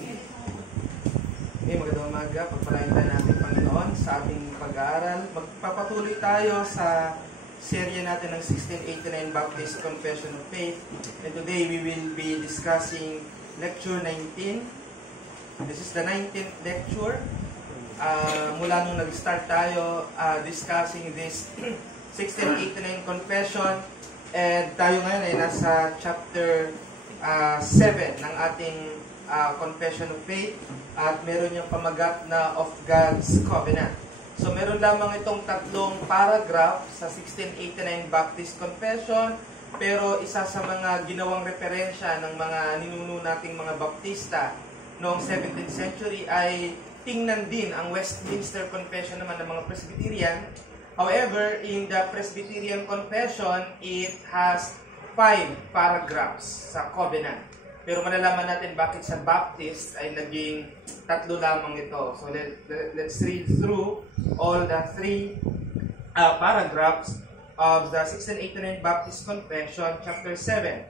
Okay, magandang umaga. Pagpalain tayo natin, Panginoon, sa ating pag-aaral. Magpapatuloy tayo sa serye natin ng 1689 Baptist Confession of Faith. And today we will be discussing lecture 19. This is the 19th lecture. Mula nung nag-start tayo discussing this 1689 Confession. And tayo ngayon ay nasa chapter 7 ng ating Confession of Faith. At meron yung pamagat na of God's Covenant. So meron lamang itong tatlong paragraph sa 1689 Baptist Confession, pero isa sa mga ginawang referensya ng mga ninuno nating mga Baptista noong 17th century ay tingnan din ang Westminster Confession naman ng mga Presbyterian. However, in the Presbyterian Confession, it has 5 paragraphs sa Covenant. Pero malalaman natin bakit sa Baptist ay naging 3 lamang ito. So let's read through all the 3 paragraphs of the 1689 Baptist Confession, chapter 7.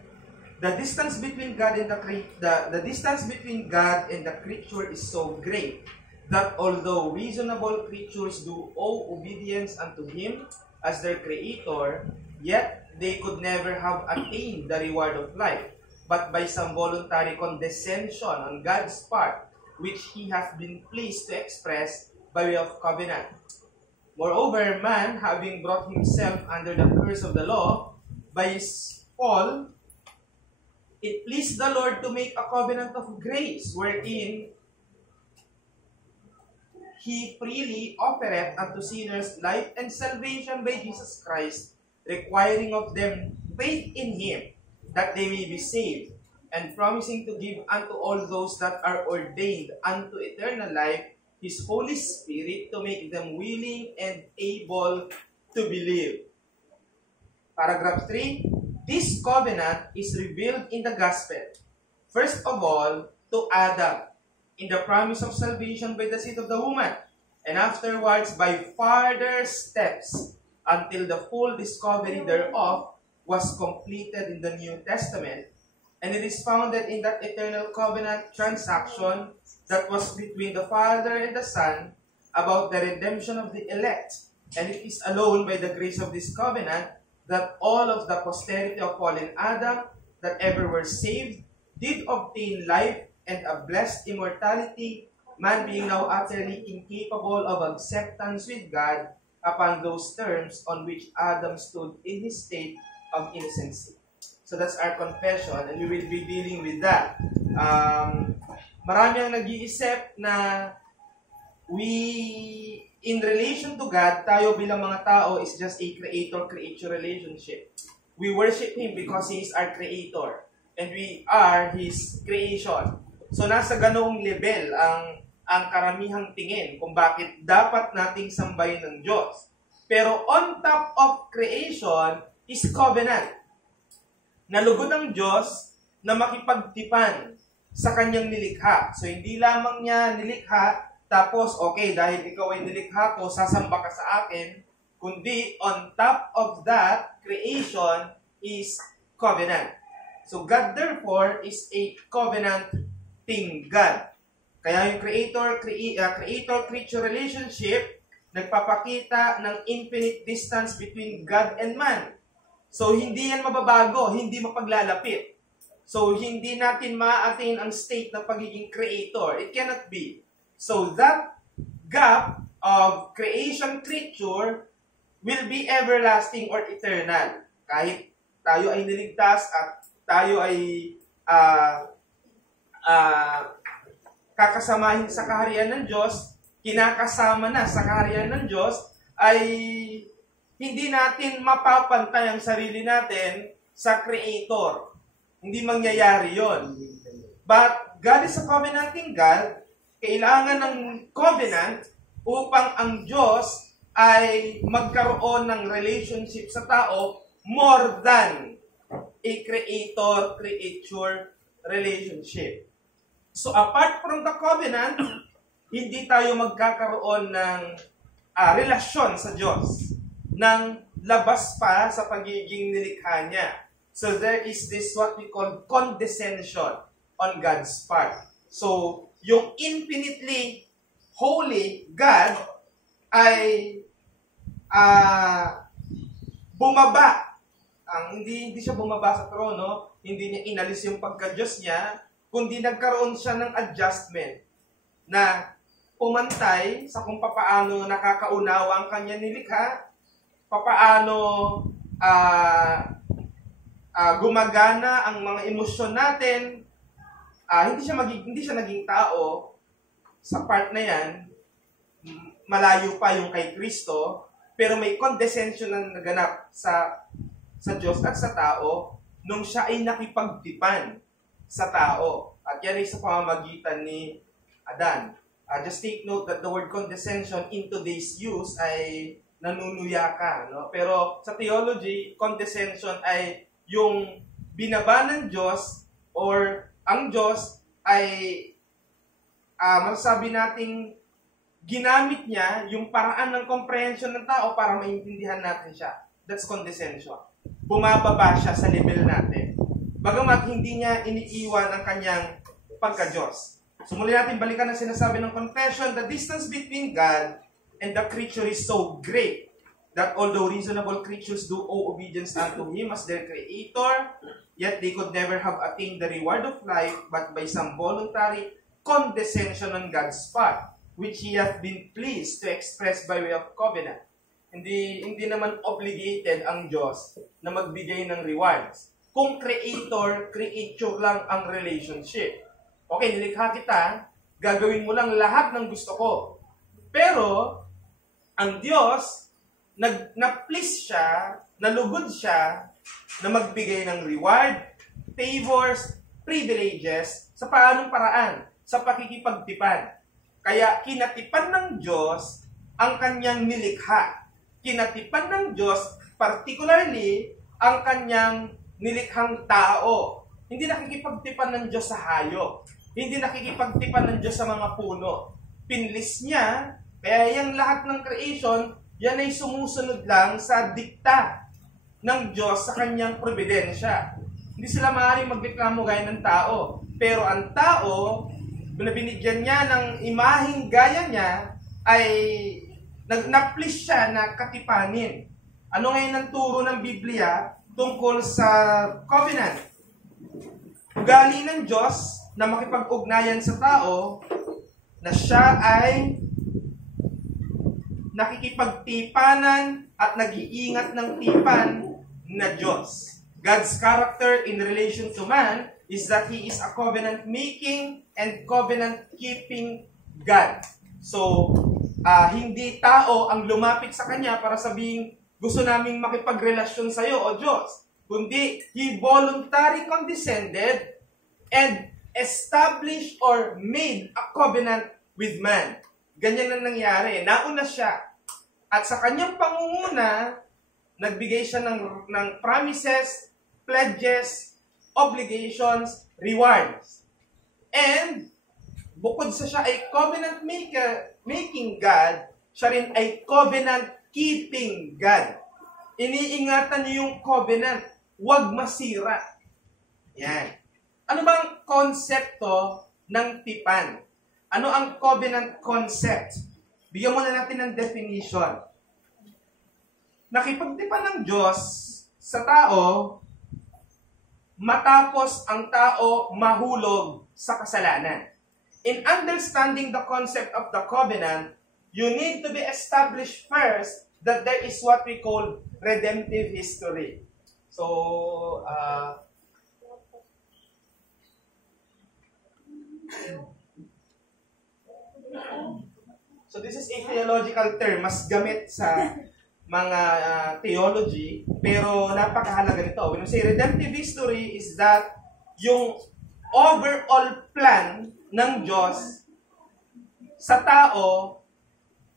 The distance between God and the distance between God and the creature is so great that although reasonable creatures do owe obedience unto Him as their Creator, yet they could never have attained the reward of life, but by some voluntary condescension on God's part, which He hath been pleased to express by way of covenant. Moreover, man, having brought himself under the curse of the law, by his fall, it pleased the Lord to make a covenant of grace, wherein He freely offereth unto sinners life and salvation by Jesus Christ, requiring of them faith in Him, that they may be saved, and promising to give unto all those that are ordained unto eternal life His Holy Spirit to make them willing and able to believe. Paragraph 3. This covenant is revealed in the gospel, first of all to Adam, in the promise of salvation by the seed of the woman, and afterwards by further steps until the full discovery thereof was completed in the New Testament, and it is founded in that eternal covenant transaction that was between the Father and the Son about the redemption of the elect. And it is alone by the grace of this covenant that all of the posterity of fallen Adam that ever were saved did obtain life and a blessed immortality, man being now utterly incapable of acceptance with God upon those terms on which Adam stood in his state of innocency. So that's our confession, and we will be dealing with that. Marami ang nag-iisip na in relation to God, tayo bilang mga tao is just a creator-creature relationship. We worship Him because He is our creator, and we are His creation. So nasa ganoong level ang karamihang tingin kung bakit dapat nating sambahin ng Diyos. Pero on top of creation is covenant. Nalugod ng Diyos na makipagtipan sa kanyang nilikha. So, hindi lamang niya nilikha, tapos, okay, dahil ikaw ay nilikha ko, sasamba ka sa akin, kundi on top of that, creation is covenant. So, God therefore is a covenanting God. Kaya yung creator-creature relationship, nagpapakita ng infinite distance between God and man. So, hindi yan mababago, hindi mapaglalapit. So, hindi natin ma-attain ang state ng pagiging creator. It cannot be. So, that gap of creation-creature will be everlasting or eternal. Kahit tayo ay niligtas at tayo ay kakasamahin sa kaharian ng Diyos, kinakasama na sa kaharian ng Diyos, ay hindi natin mapapantay ang sarili natin sa Creator. Hindi mangyayari yon. But God is a covenanting God. Kailangan ng covenant upang ang Diyos ay magkaroon ng relationship sa tao more than a creator-creature relationship. So apart from the covenant, hindi tayo magkakaroon ng relasyon sa Diyos nang labas pa sa pagiging nilikha niya. So there is this what we call condescension on God's part. So, yung infinitely holy God ay bumaba. Hindi siya bumaba sa trono, hindi niya inalis yung pagka-Diyos niya, kundi nagkaroon siya ng adjustment na pumantay sa kung papaano nakakaunawa ang kanya nilikha, papaano gumagana ang mga emosyon natin. Hindi siya naging tao sa part na yan, malayo pa yung kay Kristo, pero may condescension na naganap sa Diyos at sa tao nung siya ay nakipagtipan sa tao. At yan ay sa pamamagitan ni Adan. Just take note that the word condescension in today's use ay nanunuya ka. No? Pero sa theology, condescension ay yung binaba ng Diyos or ang Diyos ay masasabi nating ginamit niya yung paraan ng comprehension ng tao para maintindihan natin siya. That's condescension. Bumababa siya sa level natin. Bagamat hindi niya iniiwan ang kanyang pagka-Diyos. So muli natin balikan ang sinasabi ng confession, the distance between God and the creature is so great that although reasonable creatures do owe obedience unto Him as their Creator, yet they could never have attained the reward of life but by some voluntary condescension on God's part, which He hath been pleased to express by way of covenant. Hindi naman obligated ang Diyos na magbigay ng rewards. Kung creator lang ang relationship. Okay, nilikha kita, gagawin mo lang lahat ng gusto ko. Pero, ang Diyos, na-please siya, nalugod siya, na magbigay ng reward, favors, privileges, sa paanong paraan? Sa pakikipagtipan. Kaya kinatipan ng Diyos ang kanyang nilikha. Kinatipan ng Diyos, particularly, ang kanyang nilikhang tao. Hindi nakikipagtipan ng Diyos sa hayop. Hindi nakikipagtipan ng Diyos sa mga puno. Pinlis niya, kaya yung lahat ng creation, yan ay sumusunod lang sa dikta ng Diyos sa kanyang providensya. Hindi sila maaaring magreklamo gaya ng tao. Pero ang tao, na binigyan niya ng imaheng gaya niya, ay na-please siya na katipanin. Ano ngayon ang turo ng Biblia tungkol sa covenant? Ugali ng Diyos na makipag-ugnayan sa tao na siya ay nakikipagtipanan at nag-iingat ng tipan na Diyos. God's character in relation to man is that He is a covenant-making and covenant-keeping God. So, hindi tao ang lumapit sa Kanya para sabihin, gusto naming makipagrelasyon sa iyo, O Diyos. Kundi, He voluntarily condescended and established or made a covenant with man. Ganyan ang nangyari. Nauna siya. At sa kanyang pangunguna, nagbigay siya ng promises, pledges, obligations, rewards. And, bukod sa siya ay covenant-making God, siya rin ay covenant-keeping God. Iniingatan niyo yung covenant. Huwag masira. Yan. Ano bang konsepto ng tipan? Ano ang covenant concept? Bigyan muna natin ng definition. Nakipagtipan ng Diyos sa tao matapos ang tao mahulog sa kasalanan. In understanding the concept of the covenant, you need to be established first that there is what we call redemptive history. So, this is a theological term, mas gamit sa mga theology, pero napakahalaga nito. When we say redemptive history is that yung overall plan ng Diyos sa tao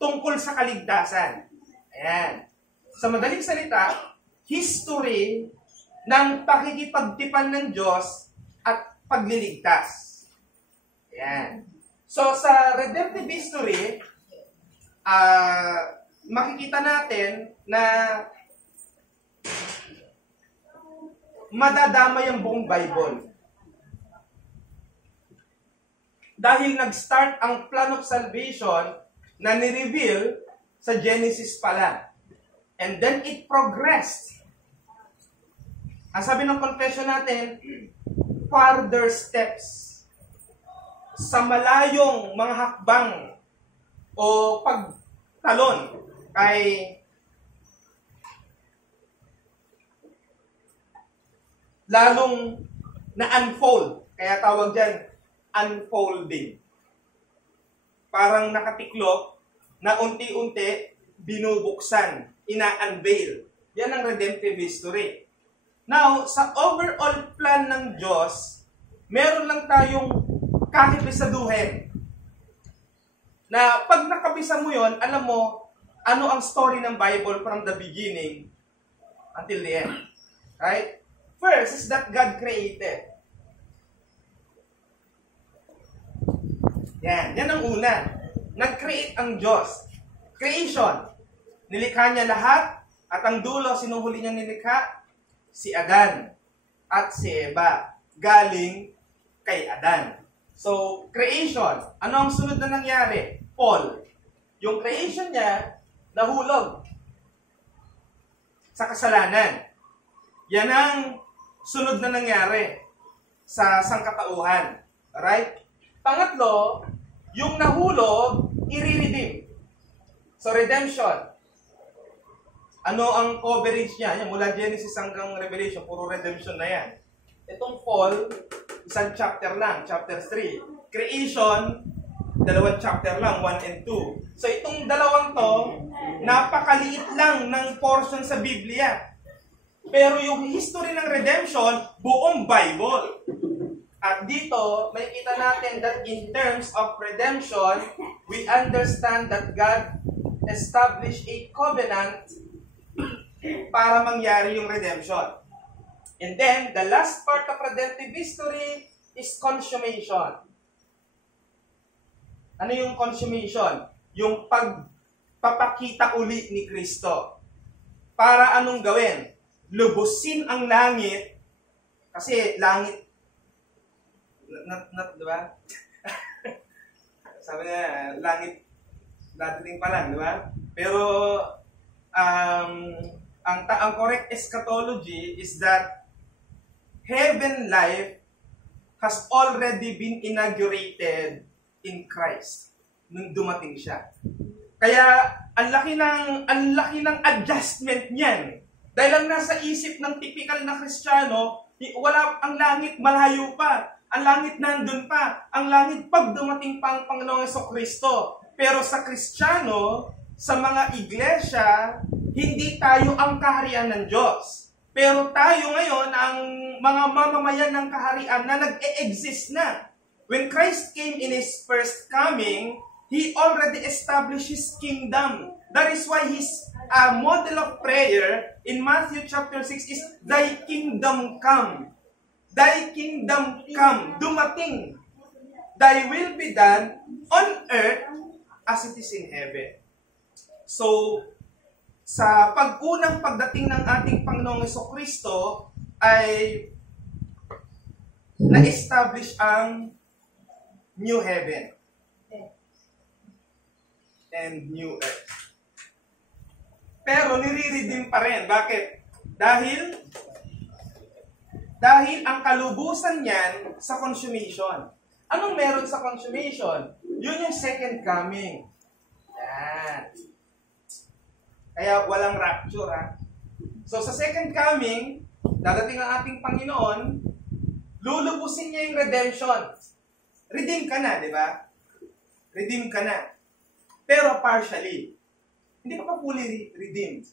tungkol sa kaligtasan. Ayan. Sa madaling salita, history ng pakikipagtipan ng Diyos at pagliligtas. Ayan. So, sa redemptive history, makikita natin na madadamay ang buong Bible. Dahil nag-start ang plan of salvation na ni-reveal sa Genesis pala. And then it progressed. Ang sabi ng confession natin, further steps. Sa malayong mga hakbang o pagtalon ay lalong na-unfold. Kaya tawag dyan, unfolding. Parang nakatiklop na unti-unti binubuksan, ina-unveil. Yan ang redemptive history. Now, sa overall plan ng Diyos, meron lang tayong kakibisaduhin. Na pag nakabisa mo yon, alam mo, ano ang story ng Bible from the beginning until the end. Right? First is that God created. Yan ang una. Nag-create ang Diyos. Creation. Nilikha niya lahat, at ang dulo, sinuhuli niya nilikha? Si Adan at si Eva. Galing kay Adan. So, creation. Ano ang sunod na nangyari? Fall. Yung creation niya, nahulog sa kasalanan. Yan ang sunod na nangyari sa sangkatauhan. Alright? Pangatlo, yung nahulog, i-redeem. So, redemption. Ano ang coverage niya? Yan, mula Genesis hanggang Revelation, puro redemption na yan. Itong fall, isang chapter lang, chapter 3. Creation, dalawang chapter lang, 1 and 2. So, itong dalawang to, napakaliit lang ng portion sa Biblia. Pero yung history ng redemption, buong Bible. At dito, makikita natin that in terms of redemption, we understand that God established a covenant para mangyari yung redemption. And then, the last part of redemptive history is consummation. Ano yung consummation? Yung pagpapakita uli ni Kristo. Para anong gawin? Lubusin ang langit, kasi langit, di ba? Sabi niya, langit, dadating pa lang, di ba? Pero, ang correct eschatology is that heaven life has already been inaugurated in Christ nung dumating siya. Kaya ang laki ng adjustment niyan. Dahil lang nasa isip ng typical na Kristiyano, wala ang langit, malayo pa. Ang langit nandun pa. Ang langit pag dumating pa ang Panginoong Jesucristo. Pero sa Kristiyano, sa mga iglesia, hindi tayo ang kaharian ng Diyos. Pero tayo ngayon ang mga mamamayan ng kaharian na nag-e-exist na. When Christ came in His first coming, He already established His kingdom. That is why His model of prayer in Matthew chapter 6 is, Thy kingdom come. Thy kingdom come. Dumating. Thy will be done on earth as it is in heaven. So, sa pag-unang pagdating ng ating Panginoong Jesucristo ay na-establish ang new heaven and new earth. Pero nire-redeem pa rin. Bakit? Dahil ang kalubusan niyan sa consummation. Anong meron sa consummation? Yun yung second coming. Yan. Kaya walang rapture, ha? So, sa second coming, dadating ang ating Panginoon, lulubusin niya yung redemption. Redeem ka na, di ba? Redeem ka na. Pero partially. Hindi ka pa fully redeemed.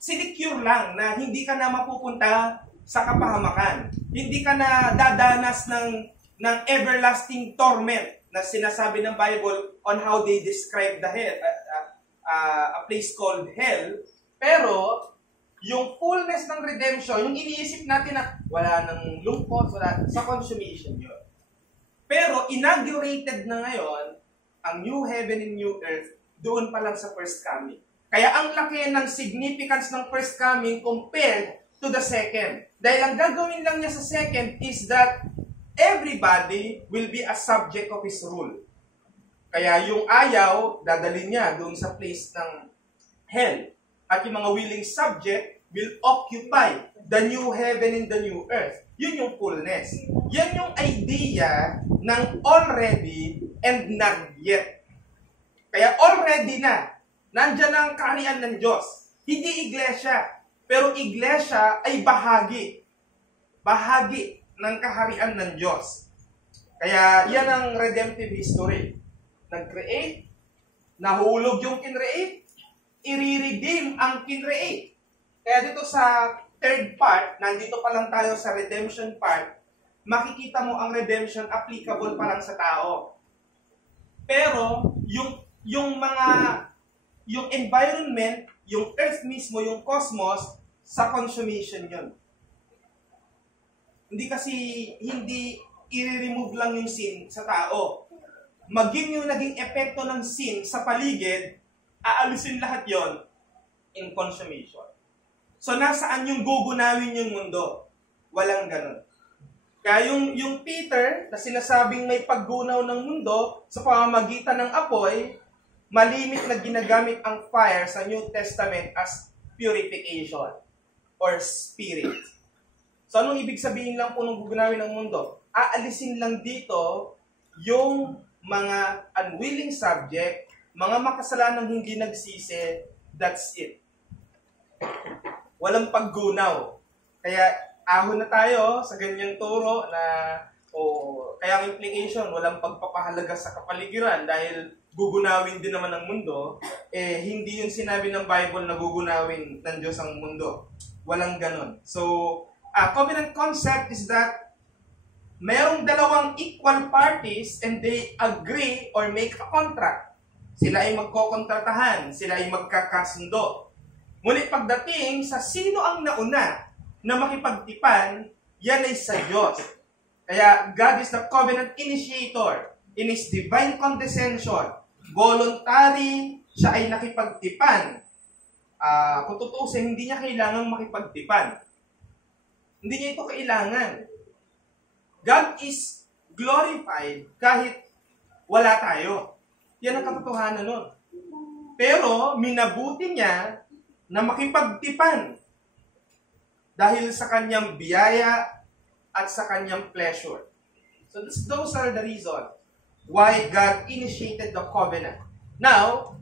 Sinecure lang na hindi ka na mapupunta sa kapahamakan. Hindi ka na dadanas ng everlasting torment na sinasabi ng Bible on how they describe the hell. A place called hell, pero yung fullness ng redemption, yung iniisip natin na wala nang lungkot, wala, sa consummation yun. Pero inaugurated na ngayon ang new heaven and new earth doon pa lang sa first coming. Kaya ang laki ng significance ng first coming compared to the second. Dahil ang gagawin lang niya sa second is that everybody will be a subject of His rule. Kaya yung ayaw, dadalhin niya doon sa place ng hell. At yung mga willing subject will occupy the new heaven and the new earth. Yun yung fullness. Yan yung idea ng already and not yet. Kaya already na, nandyan ang kaharian ng Diyos. Hindi iglesia. Pero iglesia ay bahagi. Bahagi ng kaharian ng Diyos. Kaya yan ang redemptive history. Nag-create, nahulog yung kinreate, i-redeem ang kinreate. Kaya dito sa third part, nandito pa lang tayo sa redemption part, makikita mo ang redemption applicable pa lang sa tao. Pero yung environment, yung earth mismo, yung cosmos, sa consummation yun. Hindi i-remove lang yung sin sa tao. Maging yung naging epekto ng sin sa paligid, aalisin lahat yon in consummation. So, nasaan yung gugunawin yung mundo? Walang ganun. Kaya yung Peter, na sinasabing may paggunaw ng mundo sa pamamagitan ng apoy, malimit na ginagamit ang fire sa New Testament as purification or spirit. So, anong ibig sabihin lang po ng gugunawin ng mundo? Aalisin lang dito yung mga unwilling subject, mga makasalanang hindi nagsisi, that's it. Walang paggunaw. Kaya ahon na tayo sa ganyang turo na kaya ang implication, walang pagpapahalaga sa kapaligiran dahil gugunawin din naman ng mundo, hindi yung sinabi ng Bible na gugunawin ng Diyos ang mundo. Walang ganon. So, covenant concept is that merong dalawang equal parties and they agree or make a contract. Sila ay magkokontratahan, sila ay magkakasundo. Ngunit pagdating sa sino ang nauna na makipagtipan, yan ay sa Diyos. Kaya God is the covenant initiator in His divine condescension. Voluntary, siya ay nakipagtipan. Kung tutuusin, hindi niya kailangang makipagtipan. Hindi niya ito kailangan. God is glorified kahit wala tayo. Yan ang katotohanan nun. Pero minabuti niya na makipagtipan dahil sa kanyang biyaya at sa kanyang pleasure. So those are the reasons why God initiated the covenant. Now,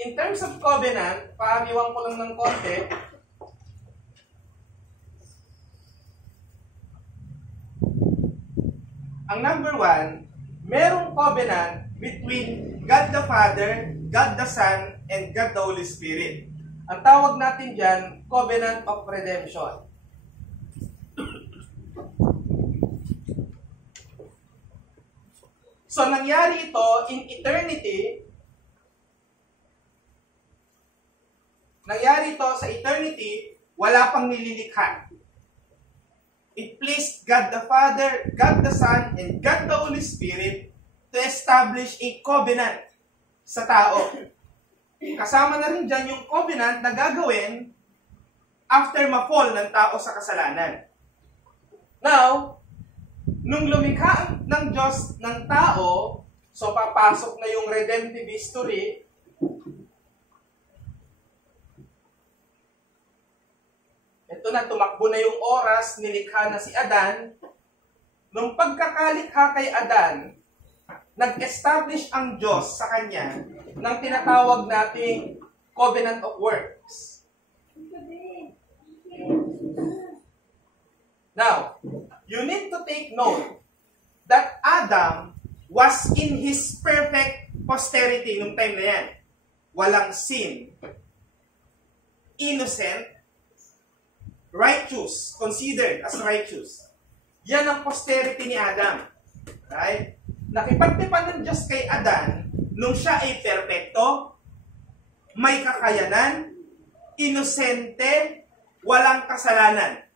in terms of covenant, paamiwan ko lang ng konti. Ang number one, merong covenant between God the Father, God the Son, and God the Holy Spirit. Ang tawag natin dyan, covenant of redemption. So, nangyari ito in eternity. Nangyari ito sa eternity, wala pang nililikha. It pleased God the Father, God the Son, and God the Holy Spirit to establish a covenant sa tao. Kasama na rin dyan yung covenant na gagawin after ma-fall ng tao sa kasalanan. Now, nung lumikha ng Diyos ng tao, so papasok na yung redemptive history. Ito na, tumakbo na yung oras, nilikha na si Adan. Nung pagkakalikha kay Adan, nag-establish ang Diyos sa kanya ng tinatawag nating covenant of works. Now, you need to take note that Adam was in his perfect posterity nung time na yan. Walang sin. Innocent. Righteous. Considered as righteous. Yan ang posterity ni Adam. Right? Nakipagtipan ng Diyos kay Adan nung siya ay perpekto, may kakayanan, inosente, walang kasalanan.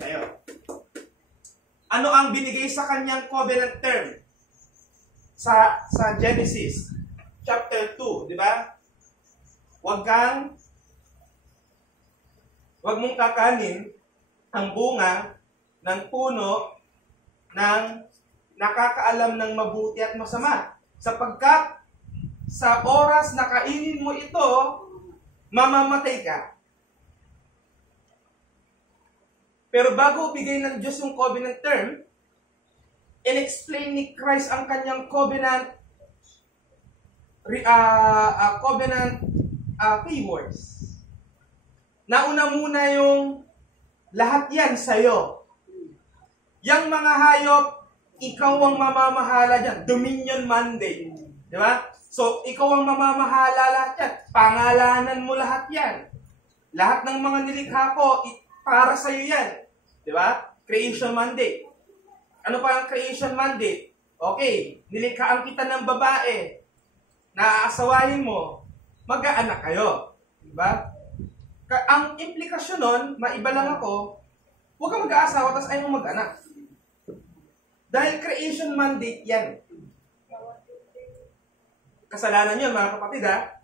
Siya yun. Ano ang binigay sa kanyang covenant term? Sa Genesis chapter 2, di ba? Huwag mong kakanin ang bunga ng puno ng nakakaalam ng mabuti at masama. Sapagkat sa oras na kainin mo ito, mamamatay ka. Pero bago bigay ng Diyos yung covenant term, in-explain ni Christ ang kanyang covenant keywords. Nauna muna yung lahat yan sa'yo. Yang mga hayop, ikaw ang mamamahala dyan. Dominion mandate. Di ba? So, ikaw ang mamamahala lahat yan. Pangalanan mo lahat yan. Lahat ng mga nilikha ko, para sa'yo yan. Di ba? Creation mandate. Ano pa ang creation mandate? Okay, nilikhaan kita ng babae. Naaasawahin mo, mag-aanak kayo. Di ba? Ang implikasyon nun, maiba lang ako, huwag kang mag-aasawa, tapos ayaw mo mag-anak. Dahil creation mandate yan. Kasalanan yun, mga kapatid, ha?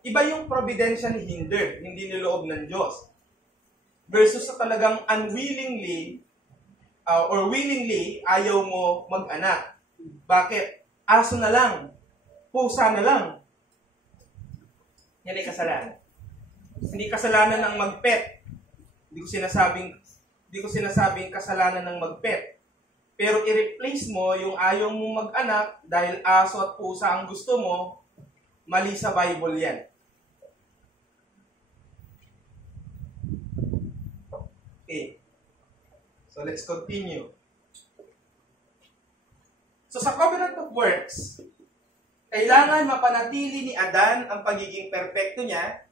Iba yung providential hinder, hindi niloob ng Diyos. Versus sa talagang unwillingly, or willingly, ayaw mo mag-anak. Bakit? Aso na lang. Pusa na lang. Yan ay kasalanan. Hindi kasalanan ng mag-pet. Hindi ko sinasabing kasalanan ng mag-pet. Pero i-replace mo yung ayaw mong mag-anak dahil aso at pusa ang gusto mo, mali sa Bible yan. Okay. So let's continue. So sa covenant of works, kailangan mapanatili ni Adan ang pagiging perpekto niya,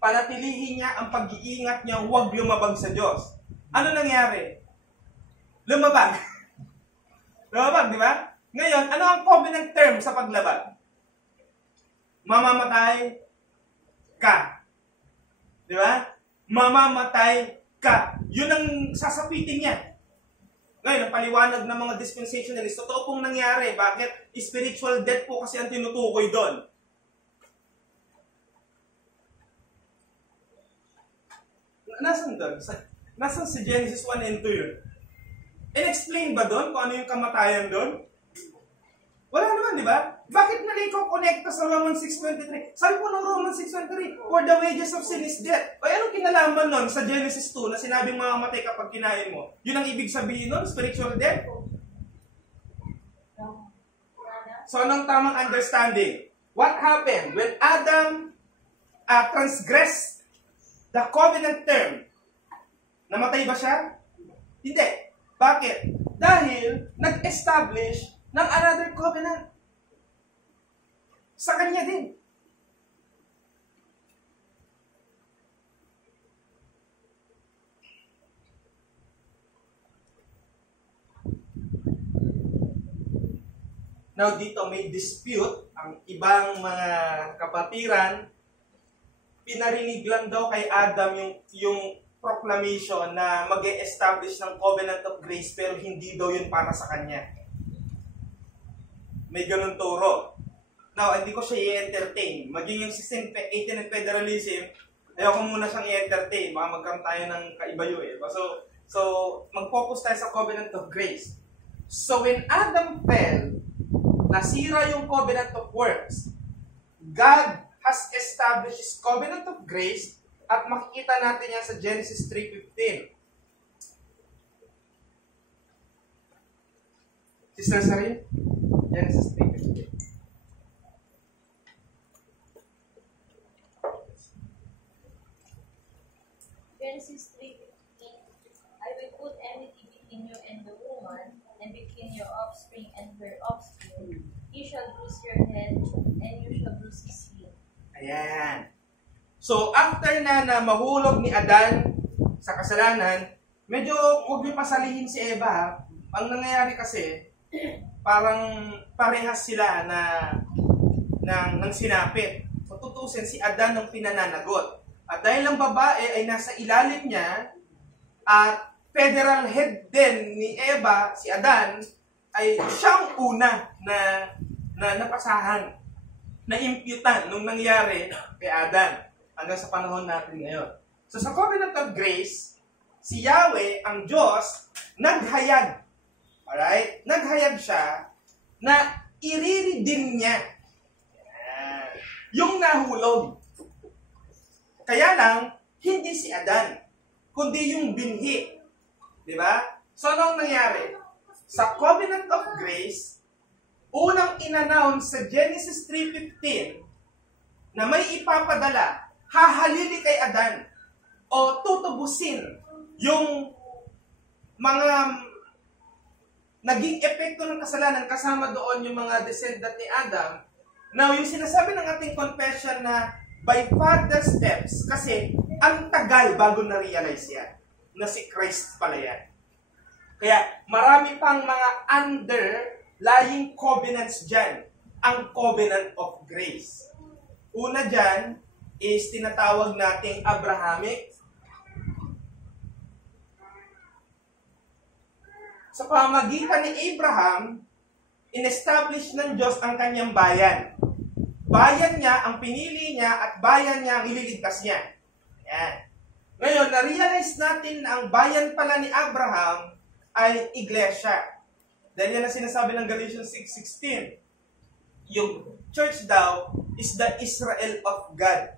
panatilihin niya ang pag-iingat niya huwag lumabag sa Diyos. Ano nangyari? Lumabag. Lumabag, di ba? Ngayon, ano ang covenant term sa paglabag? Mamamatay ka. Di ba? Mamamatay ka. Yun ang sasapitin niya. Ngayon, ang paliwanag ng mga dispensationalists, totoo pong nangyari. Bakit? Spiritual death po kasi ang tinutukoy doon. Nasaan doon? Nasaan si Genesis 1 and 2 yun? In-explain ba doon kung ano yung kamatayan doon? Wala naman, di ba? Bakit nalay ko connecta sa Romans 6.23? Sabi po ng Romans 6.23, for the wages of sin is death. O anong kinalaman nun sa Genesis 2 na sinabing mamamatay kapag kinain mo? Yun ang ibig sabihin nun? Spiritual death? So anong tamang understanding? What happened when Adam transgressed the covenant term? Namatay ba siya? Hindi. Bakit? Dahil nag-establish ng another covenant. Sa kanya din. Now dito may dispute ang ibang mga kapatiran. Pinarinig lang daw kay Adam yung proclamation na mag-e-establish ng covenant of grace pero hindi daw yun para sa kanya. May ganun turo. Now, hindi ko siya i-entertain. Maging yung system 18 and federalism, ayoko muna siyang i-entertain. Baka magkaroon tayo ng kaibayo eh. So mag-focus tayo sa covenant of grace. So when Adam fell, nasira yung covenant of works. God has established His covenant of grace at makikita natin yan sa Genesis 3:15. Sister Sarin? Genesis 3:15. Genesis 3:15, I will put enmity between you and the woman, and between your offspring and her offspring. He shall bruise your head, and you shall bruise his heel. Ayan. So, after na mahulog ni Adan sa kasalanan, medyo huwag niyo pasalihin si Eva. Ang nangyayari kasi, parang parehas sila ng sinapit. So, tutusin si Adan ng pinananagot. At dahil ang babae ay nasa ilalim niya, at federal head din ni Eva, si Adan, ay siyang una na napasahan, na imputan nung nangyari kay Adan hanggang sa panahon natin ngayon. So sa covenant of grace, si Yahweh, ang Diyos, naghayag Alright? Naghayag siya na i-redeem niya yung nahulog. Kaya lang, hindi si Adan, kundi yung binhi. Di ba? So, anong nangyari? Sa Covenant of Grace, unang in-announce sa Genesis 3:15 na may ipapadala, hahalili kay Adan o tutubusin yung mga naging epekto ng kasalanan kasama doon yung mga descendant ni Adam. Now, yung sinasabi ng ating confession na by further steps, kasi ang tagal bago na-realize yan na si Christ pala yan. Kaya marami pang mga underlying covenants dyan. Ang covenant of grace. Una dyan is tinatawag nating Abrahamic. Sa pamagitan ni Abraham, in-establish ng Diyos ang kanyang bayan. Bayan niya ang pinili niya at bayan niya ang ililigtas niya. Yan. Ngayon, na-realize natin na ang bayan pala ni Abraham ay iglesia. Dahil yan ang sinasabi ng Galatians 6:16. Yung church daw is the Israel of God.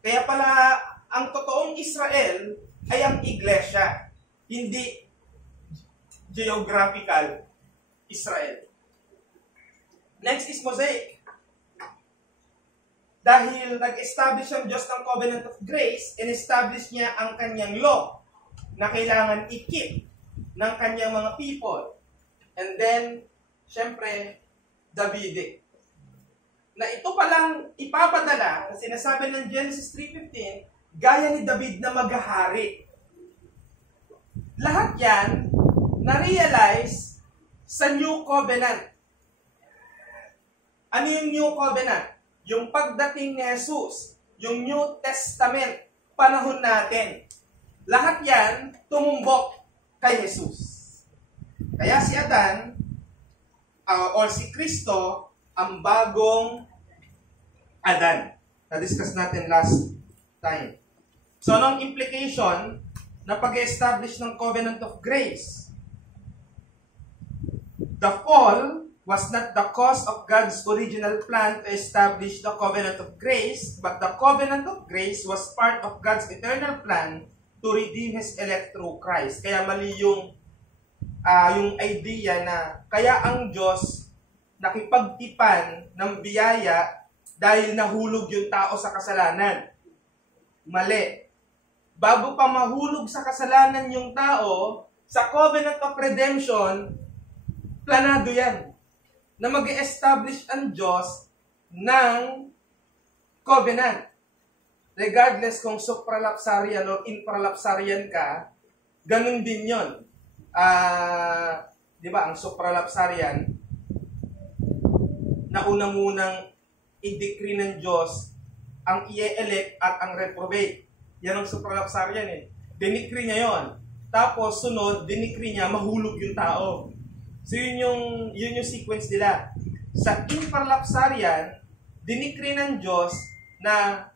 Kaya pala, ang totoong Israel ay ang iglesia, hindi geographical Israel. Next is Mosaic. Dahil nag-establish ang Diyos ng Covenant of Grace, in-establish niya ang kanyang law na kailangan i-keep ng kanyang mga people. And then, syempre, Davidic. Na ito palang ipapadala, na sinasabi ng Genesis 3:15, gaya ni David na maghahari. Lahat yan, na-realize sa New Covenant. Ano yung New Covenant? Yung pagdating ni Jesus, yung New Testament, panahon natin. Lahat yan, tumumbok kay Jesus. Kaya si Adan, or si Kristo, ang bagong Adan. Na-discuss natin last time. So, anong implication na pag-establish ng Covenant of Grace? The fall was not the cause of God's original plan to establish the Covenant of Grace, but the Covenant of Grace was part of God's eternal plan to redeem His elect through Christ. Kaya mali yung idea na kaya ang Diyos nakipagtipan ng biyaya dahil nahulog yung tao sa kasalanan. Mali. Bago pa mahulog sa kasalanan yung tao, sa Covenant of Redemption, planado yan na mag-establish ang Diyos ng covenant. Regardless kung supralapsarian o infralapsarian ka, ganun din yun. Di ba, ang supralapsarian, na unang-unang i-decree ng Diyos ang i-elect at ang reprobate. Yan ang supralapsarian eh. Dinikree niya yon. Tapos sunod, dinikree niya, mahulog yung tao. So yun yung sequence nila. Sa infralapsarian, dinikri ng Diyos na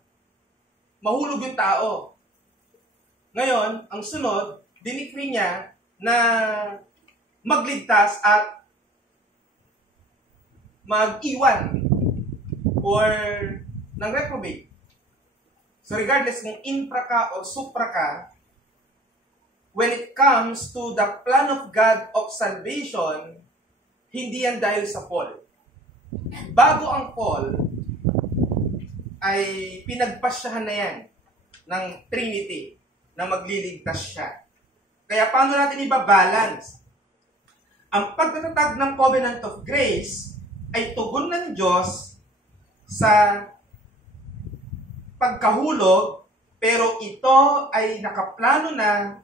mahulog yung tao. Ngayon, ang sunod, dinikri niya na magligtas at mag-iwan or ng reprobate. So regardless kung infra ka o supra ka, when it comes to the plan of God of salvation, hindi yan dahil sa fall. Bago ang fall, ay pinagpasyahan na yan ng Trinity na magliligtas siya. Kaya paano natin ibabalance? Ang pagtatatag ng Covenant of Grace ay tugon ng Diyos sa pagkahulog, pero ito ay nakaplano na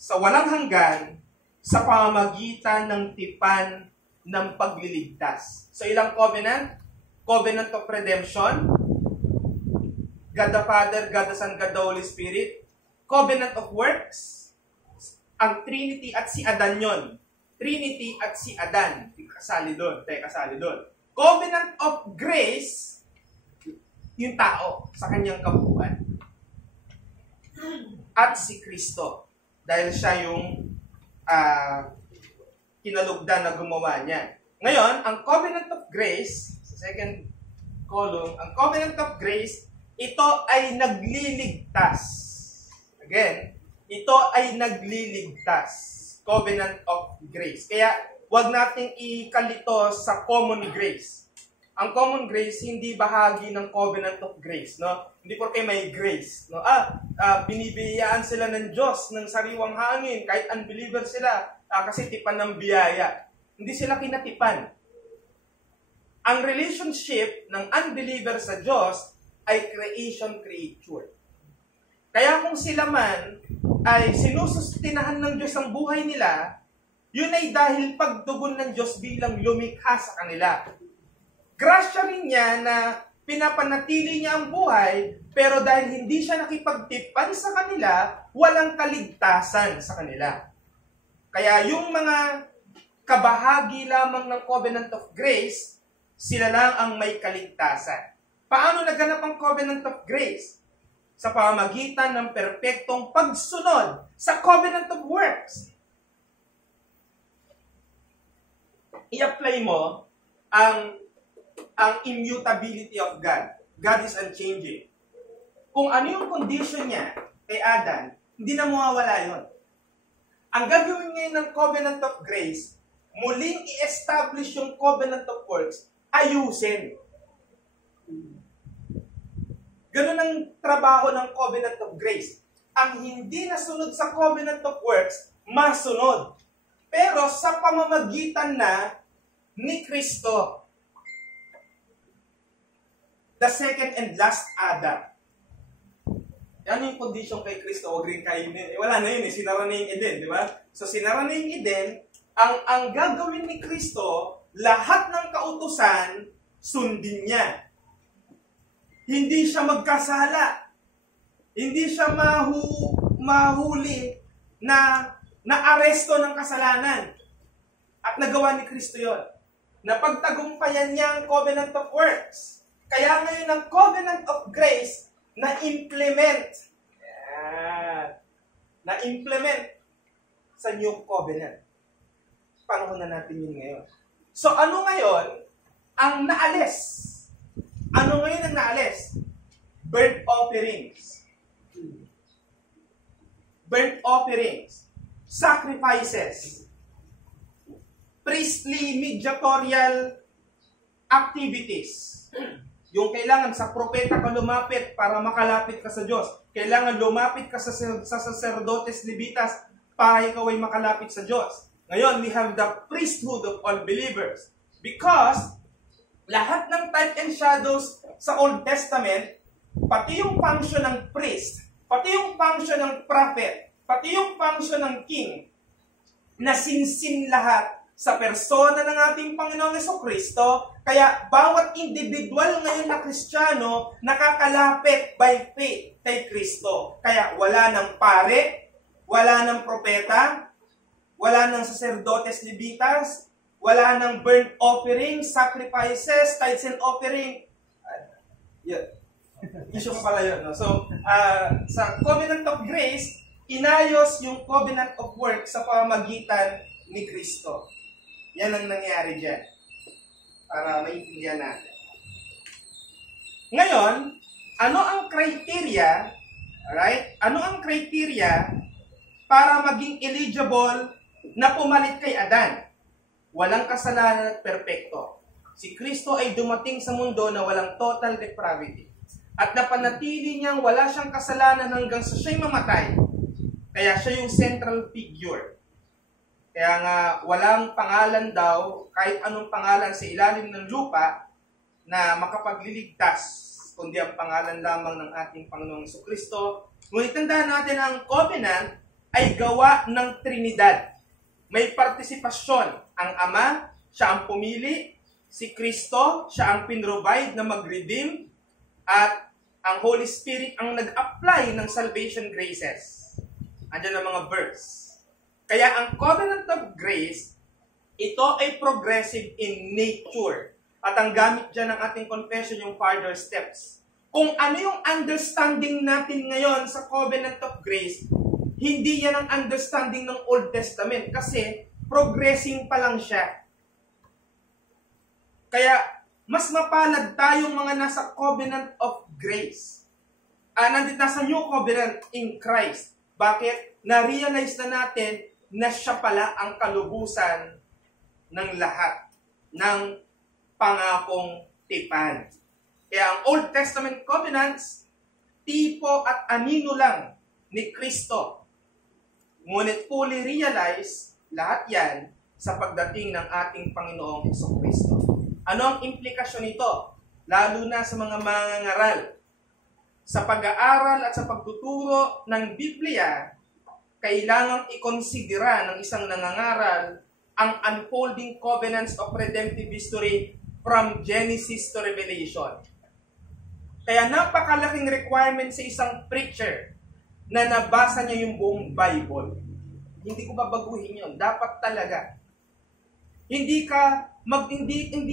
sa walang hanggan sa pamamagitan ng tipan ng pagliligtas. So ilang covenant? Covenant of Redemption, God the Father, God the Son, God the Holy Spirit. Covenant of Works, ang Trinity at si Adan yon. Trinity at si Adan. Kasali doon. Covenant of Grace, yung tao sa kanyang kabuuan. At si Kristo. Dahil siya yung kinalugdan na gumawa niya. Ngayon, ang covenant of grace, sa second column, ang covenant of grace, ito ay nagliligtas. Again, ito ay nagliligtas. Covenant of grace. Kaya, huwag nating ikalito sa common grace. Ang common grace, hindi bahagi ng covenant of grace. No? Hindi porke may grace. No? Binibiyayaan sila ng Diyos ng sariwang hangin, kahit unbeliever sila, kasi tipan ng biyaya. Hindi sila kinatipan. Ang relationship ng unbeliever sa Diyos ay creation-creature. Kaya kung sila man ay sinusustinahan ng Diyos ang buhay nila, yun ay dahil pagtugon ng Diyos bilang lumikha sa kanila. Grasya rin niya na pinapanatili niya ang buhay, pero dahil hindi siya nakipagtipan sa kanila, walang kaligtasan sa kanila. Kaya yung mga kabahagi lamang ng covenant of grace, sila lang ang may kaligtasan. Paano naganap ang covenant of grace? Sa pamamagitan ng perpektong pagsunod sa covenant of works. I-apply mo ang immutability of God. God is unchanging. Kung ano yung condition niya kay Adan, hindi na mawawala yun. Ang gagawin ngayon ng covenant of grace, muling i-establish yung covenant of works, ayusin. Ganun ang trabaho ng covenant of grace. Ang hindi nasunod sa covenant of works, masunod. Pero sa pamamagitan na ni Kristo, the second and last Adam. Ano yung condition kay Kristo? Huwag rin kainin. Wala na yun eh. Sinara na yung Eden, di ba? So sinara na yung Eden. Ang gagawin ni Kristo, lahat ng kautusan, sundin niya. Hindi siya magkasala. Hindi siya mahuli na aresto ng kasalanan. At nagawa ni Kristo yon. Napagtagumpayan niya ang covenant of works. Kaya ngayon ang covenant of grace na-implement. Na-implement sa new covenant. Panahon na natin yun ngayon. So ano ngayon ang naalis? Ano ngayon ang naalis? Burnt offerings. Burnt offerings. Sacrifices. Priestly mediatorial activities. Yung kailangan sa propeta ka lumapit para makalapit ka sa Diyos. Kailangan lumapit ka sa sacerdotes levitas para ikaw ay makalapit sa Diyos. Ngayon, we have the priesthood of all believers. Because lahat ng type and shadows sa Old Testament, pati yung function ng priest, pati yung function ng prophet, pati yung function ng king, nasinsin lahat sa persona ng ating Panginoong Jesucristo. Kaya bawat individual ngayon na Kristiyano nakakalapit by faith kay Kristo. Kaya wala ng pare, wala ng propeta, wala ng sacerdotes levitas, wala ng burnt offering, sacrifices, tithes and offering. Issue ko pala yun. No? So, sa covenant of grace, inayos yung covenant of works sa pamamagitan ni Kristo. Yan ang nangyari dyan. Para maintindihan natin. Ngayon, ano ang criteria, right? Ano ang criteria para maging eligible na pumalit kay Adan? Walang kasalanan at perpekto. Si Kristo ay dumating sa mundo na walang total depravity. At napanatili niyang wala siyang kasalanan hanggang sa siya'y mamatay. Kaya siya yung central figure. Kaya nga, walang pangalan daw, kahit anong pangalan sa ilalim ng lupa, na makapagliligtas, kundi ang pangalan lamang ng ating Panginoong Jesucristo. Ngunit tandaan natin ang covenant ay gawa ng Trinidad. May partisipasyon. Ang Ama, siya ang pumili. Si Kristo, siya ang pinrovide na mag-redeem. At ang Holy Spirit ang nag-apply ng salvation graces. Andiyan ang mga verse. Kaya ang covenant of grace, ito ay progressive in nature. At ang gamit dyan ng ating confession yung further steps. Kung ano yung understanding natin ngayon sa covenant of grace, hindi yan ang understanding ng Old Testament. Kasi progressing pa lang siya. Kaya, mas mapalad tayong mga nasa covenant of grace. Nasa new covenant in Christ. Bakit? Na-realize na natin na siya pala ang kalubusan ng lahat ng pangakong tipan. Kaya ang Old Testament covenants, tipo at anino lang ni Kristo. Ngunit fully realize lahat yan sa pagdating ng ating Panginoong Hesukristo. Ano ang implikasyon nito? Lalo na sa mga mangangaral. Sa pag-aaral at sa pagtuturo ng Biblia, kailangang ikonsidera ng isang nangangaral ang unfolding covenants of redemptive history from Genesis to Revelation. Kaya napakalaking requirement sa isang preacher na nabasa niya yung buong Bible. Hindi ko babaguhin yun. Dapat talaga. Hindi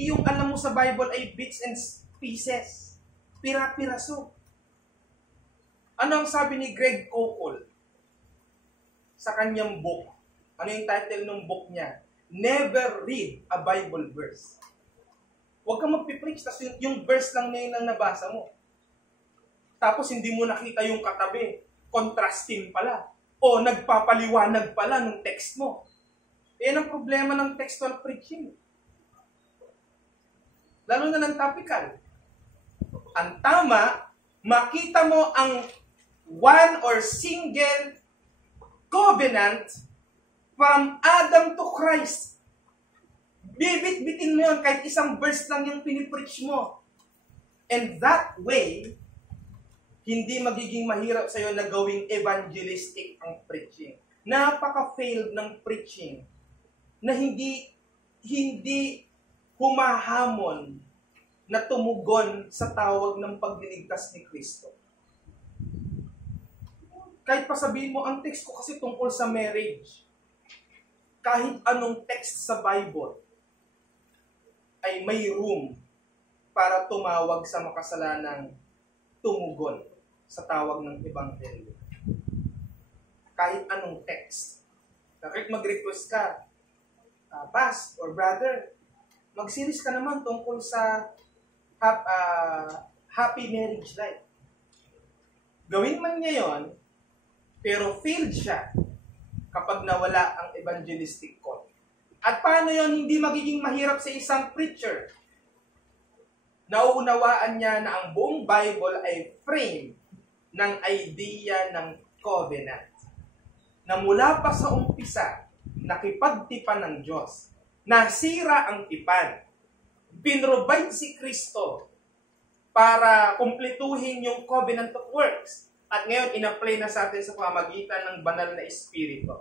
yung alam mo sa Bible ay bits and pieces. Pira-piraso. Ano ang sabi ni Greg Koukl sa kanyang book? Ano yung title ng book niya? Never read a Bible verse. Huwag kang magpipreach, tapos yung verse lang na yun ang nabasa mo. Tapos hindi mo nakita yung katabi. Contrasting pala. O nagpapaliwanag pala ng text mo. Yan ang problema ng textual preaching. Lalo na ng topical. Ang tama, makita mo ang one or single covenant from Adam to Christ. Bibit-bitin mo yun kahit isang verse lang yung pinipreach mo. And that way, hindi magiging mahirap sa'yo na gawing evangelistic ang preaching. Napaka-failed ng preaching na hindi humahamon na tumugon sa tawag ng pagliligtas ni Kristo. Kahit pa sabihin mo, ang text ko kasi tungkol sa marriage. Kahit anong text sa Bible ay may room para tumawag sa makasalanang tumugon sa tawag ng Ebanghelyo. Kahit anong text. Kahit mag-request ka, Pas or brother, mag-series ka naman tungkol sa happy marriage life. Gawin man niya yon, pero failed siya kapag nawala ang evangelistic call. At paano yon hindi magiging mahirap sa isang preacher? Nauunawaan niya na ang buong Bible ay frame ng idea ng covenant. Na mula pa sa umpisa, nakipagtipan ng Diyos. Nasira ang tipan. Pinrovide si Kristo para kumpletuhin yung covenant of works. At ngayon, in-apply na sa atin sa pamamagitan ng banal na Espiritu.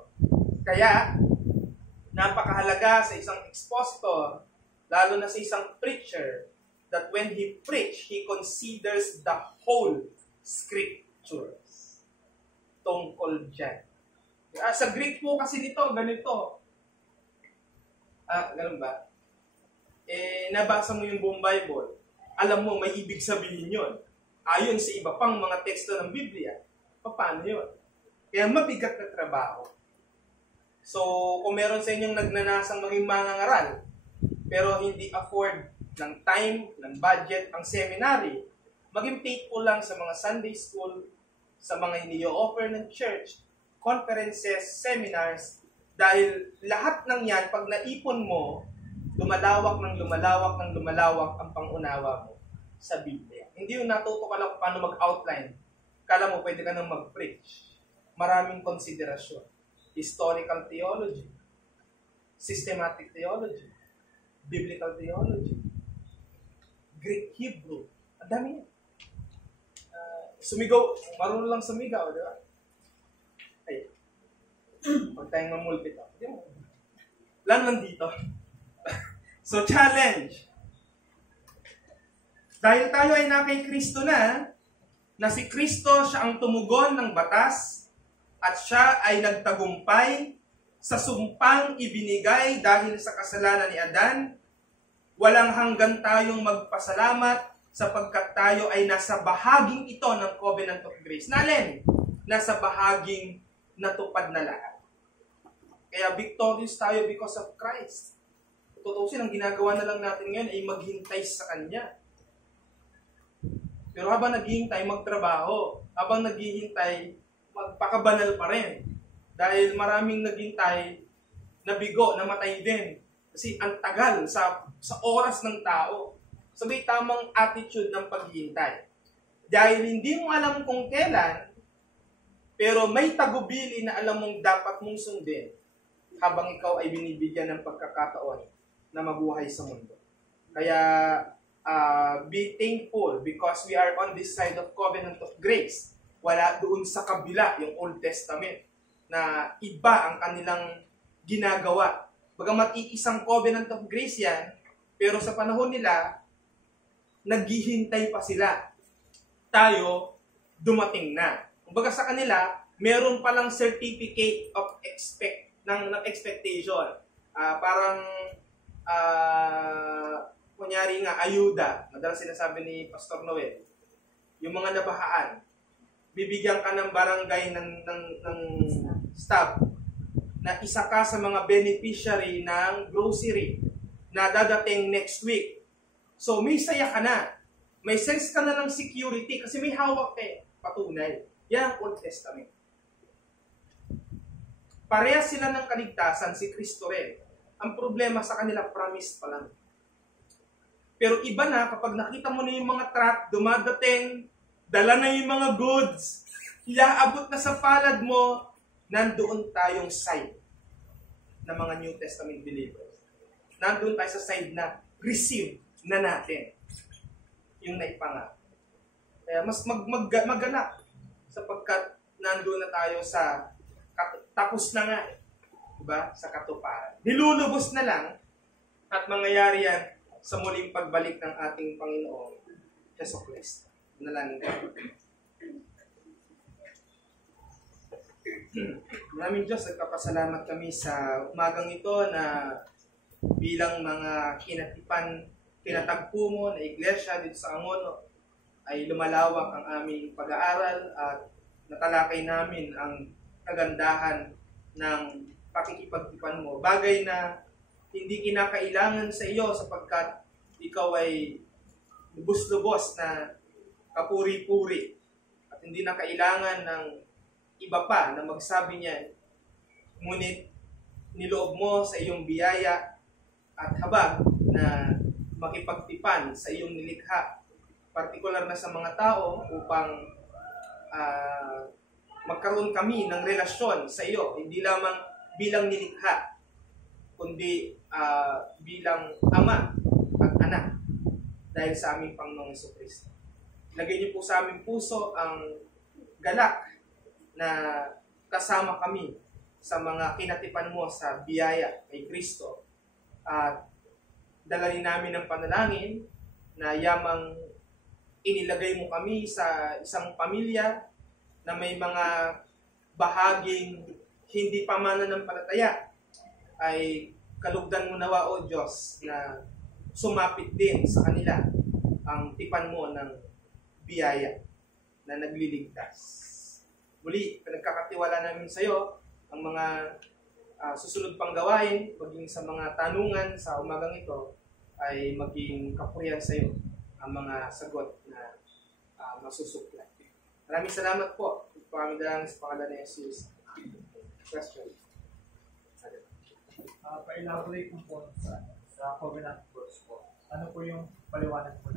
Kaya, napakahalaga sa isang expositor, lalo na sa isang preacher, that when he preach, he considers the whole scriptures. Tungkol dyan. Sa Greek po kasi nito, ganito. Ganun ba? Nabasa mo yung buong Bible. Alam mo, may ibig sabihin yun. Ayon sa iba pang mga teksto ng Biblia. Paano yun? Kaya mabigat na trabaho. So, kung meron sa inyong nagnanasang maging mangangaral, pero hindi afford ng time, ng budget, ang seminary, maging faithful lang sa mga Sunday school, sa mga ini-offer ng church, conferences, seminars, dahil lahat ng yan, pag naipon mo, lumalawak ang pangunawa mo sa Biblia. Hindi yung natuto ka lang paano mag-outline. Kala mo, pwede ka nang mag-preach. Maraming konsiderasyon. Historical theology, systematic theology, biblical theology, Greek, Hebrew. Ang dami yan. Sumigaw, marunong lang sumigaw, di ba? Ay, huwag tayong mamulpit ako. Lang nandito. So, challenge. Dahil tayo ay na kay Kristo na si Kristo siya ang tumugon ng batas at siya ay nagtagumpay sa sumpang ibinigay dahil sa kasalanan ni Adan, walang hanggan tayong magpasalamat sapagkat tayo ay nasa bahaging ito ng covenant of grace. Nalin, nasa bahaging natupad na lahat. Kaya victorious tayo because of Christ. Tutuusin, ang ginagawa na lang natin ngayon ay maghintay sa Kanya. Pero habang naghihintay, magtrabaho. Habang naghihintay, magpakabanal pa rin. Dahil maraming naghintay, nabigo, namatay din. Kasi ang tagal sa oras ng tao. So may tamang attitude ng paghihintay. Dahil hindi mo alam kung kailan, pero may tagubili na alam mong dapat mong sundin habang ikaw ay binibigyan ng pagkakataon na mabuhay sa mundo. Kaya, be thankful because we are on this side of covenant of grace. Wala doon sa kabila, yung Old Testament, na iba ang kanilang ginagawa. Bagamat iisang covenant of grace yan, pero sa panahon nila, naghihintay pa sila. Tayo, dumating na. Kumbaga sa kanila, meron palang certificate of expectation. Kunyari nga, ayuda. Madalas sinasabi ni Pastor Noel, yung mga nabahaan, bibigyan ka ng barangay ng staff na isa ka sa mga beneficiary ng grocery na dadating next week. So, may saya ka na. May sense ka na ng security kasi may hawak patunay. Yan ang Old Testament. Parehas sila ng kaligtasan, si Kristo rin. Ang problema sa kanila, promise pa lang. Pero iba na kapag nakita mo na yung mga truck, dumadating, dala na yung mga goods, iaabot na sa palad mo, nandoon tayong side ng mga New Testament believers. Nandoon tayo sa side na receive na natin yung naipangako. Kaya mas maganap sapagkat nandoon na tayo sa tapos na nga, diba? Sa katuparan. Nilulubos na lang at mangyayari yan sa muling pagbalik ng ating Panginoong Jesucristo. Nalangin tayo. Maraming Diyos, nagpapasalamat kami sa umagang ito na bilang mga kinatagpo mo na iglesia dito sa Angono ay lumalawak ang aming pag-aaral at natalakay namin ang kagandahan ng pakikipagtipan mo. Bagay na hindi kinakailangan sa iyo sapagkat ikaw ay lubos-lubos na kapuri-puri at hindi na kailangan ng iba pa na magsabi niyan. Ngunit niloob mo sa iyong biyaya at habag na makipagtipan sa iyong nilikha, partikular na sa mga tao upang magkaroon kami ng relasyon sa iyo, hindi lamang bilang nilikha, kundi bilang ama at anak dahil sa aming Panginoong Jesucristo. Lagay niyo po sa aming puso ang galak na kasama kami sa mga kinatipan mo sa biyaya kay Kristo at dalhin namin ang panalangin na yamang inilagay mo kami sa isang pamilya na may mga bahaging hindi pa mananampalataya, ay kalugdan mo nawa, O Diyos, na sumapit din sa kanila ang tipan mo ng biyaya na nagliligtas. Muli, pinagkakatiwala namin sa iyo ang mga susunod pang gawain, maging sa mga tanungan sa umagang ito, ay maging kapurihan sa iyo ang mga sagot na masusuklay. Maraming salamat po. Kami lang sa pangalan ni Jesus. Question. Pa-elaborate po sa covenant verse po. Ano po yung paliwanag po